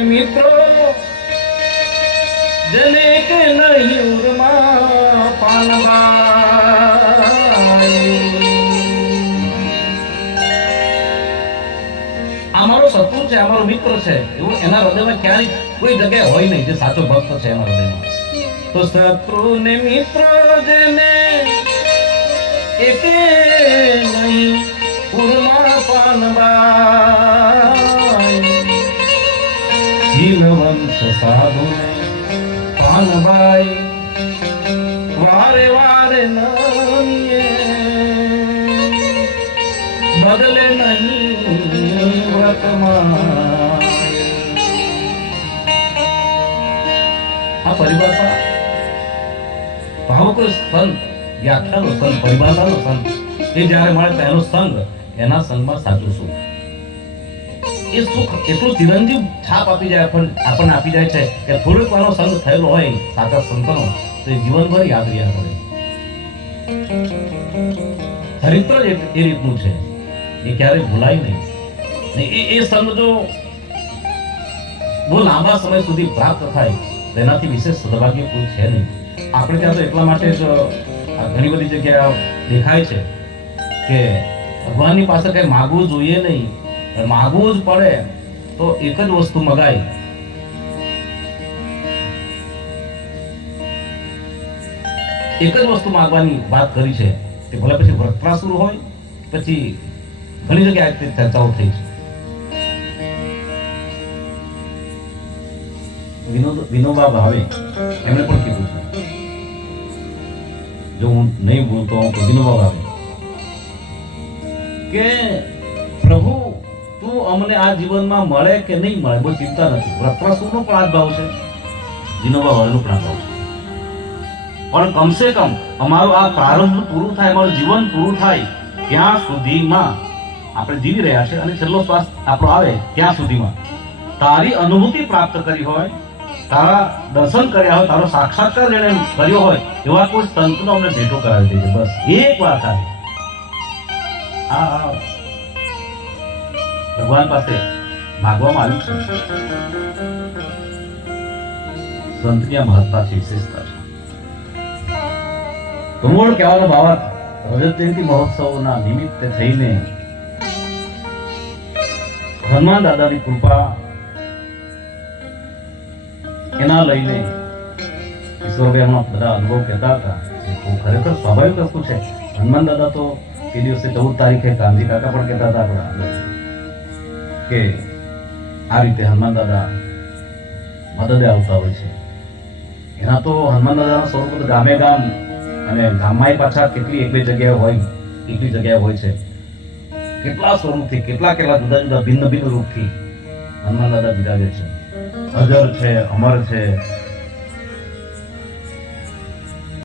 મિત્રો જને કે નહીં ઉર્મા પાનબાઈ આ મારો શત્રુ છે આ મારો મિત્ર છે એવું એના હૃદયમાં ક્યાંય કોઈ જગ્યાએ હોય નહીં જે સાચો ભક્ત છે એના હૃદયમાં તો શત્રુ ને મિત્ર જેને એકે નહીં ઉર્મા પાનબાઈ શીલવંત સાધુને વારે વારે નમીએ. બદલે નહીં વર્તમાન આ પરિભાષા ભાવકો સંત વ્યાખ્યાનો સંત પરિભાષાનો સંત એ જ્યારે મળે તો સંગ એના સંગમાં સાચું સુખ એ સુખ એટલું ચિરંજીવ છાપ આપી જાય પણ આપણને આપી જાય છે કે થોડોક વાનો સંગ થયેલો હોય સાચા સંતનો, તો એ જીવનભર યાદ રહ્યા કરે. ચરિત્ર જ એ- રીતનું છે. એ ક્યારેય ભૂલાય નહીં. એ એ સંગ જો બહુ લાંબા સમય સુધી પ્રાપ્ત થાય, તેનાથી વિશેષ સદભાગ્ય કોઈ છે નહીં. આપણે ત્યાં તો એટલા માટે જ ઘણી બધી જગ્યા દેખાય છે કે ભગવાનની પાસે કઈ માગવું જોઈએ નહીં. માગવું જ પડે તો એક જ વસ્તુ મગાય. એક જ વસ્તુ માગવાની વાત કરી છે તે ભલે પછી વ્રતરાસુર હોય, પછી ઘણી જગ્યાએ ચર્ચાઓ થઈ છે. વિનોદ વિનોબા ભાવે એમણે પણ કીધું છે. જો હું નહીં ભૂલતો હું વિનોબા ભાવે કે પ્રભુ અમને આ જીવનમાં મળે કે નહીં મળે બહુ ચિંતા નથી. વ્રતવાસુનો પણ આ ભાવ છે. જીનોબા ભાવેનો પણ ભાવ છે. પણ કમસે કમ અમારું આ પ્રારંભ પૂરું થાય, અમારું જીવન પૂરું થાય ત્યાં સુધીમાં આપણે જીવી રહ્યા છે અને છેલ્લો શ્વાસ આપણો આવે ત્યાં સુધીમાં. તારી અનુભૂતિ પ્રાપ્ત કરી હોય, તારા દર્શન કર્યા હોય, તારો સાક્ષાત્કાર જેને કર્યો હોય, એવા કોઈ સંતનો અમને ભેટો કરાવી દેજે. બસ એક વાર ખાલી આ આ ભગવાન પાસે માગવામાં આવ્યું સંતની આ મહત્તા છે વિશેષતા છે. મૂળ કહેવાનો ભાવાર્થ રજત જયંતિ મહોત્સવના નિમિત્તે થઈને હનુમાન દાદાની કૃપા એના લઈને ઈશ્વરભાઈ બધા અનુભવ કહેતા હતા. ખરેખર સ્વાભાવિક વસ્તુ છે. હનુમાન દાદા તો એ દિવસે ચૌદ તારીખે ગાંધી કાકા પણ કહેતા હતા આપણા. કે આ રીતે હનુમાન દાદા મદદે આવતા હોય છે. એના તો હનુમાન દાદાના સ્વરૂપ ગામે ગામ અને ગામમાં પાછા કેટલી એક બે જગ્યાએ હોય કેટલી જગ્યાએ હોય છે. કેટલા સ્વરૂપથી, કેટલા કેટલા જુદા જુદા ભિન્ન ભિન્ન રૂપથી હનુમાન દાદા બિરાજે છે. અજર છે, અમર છે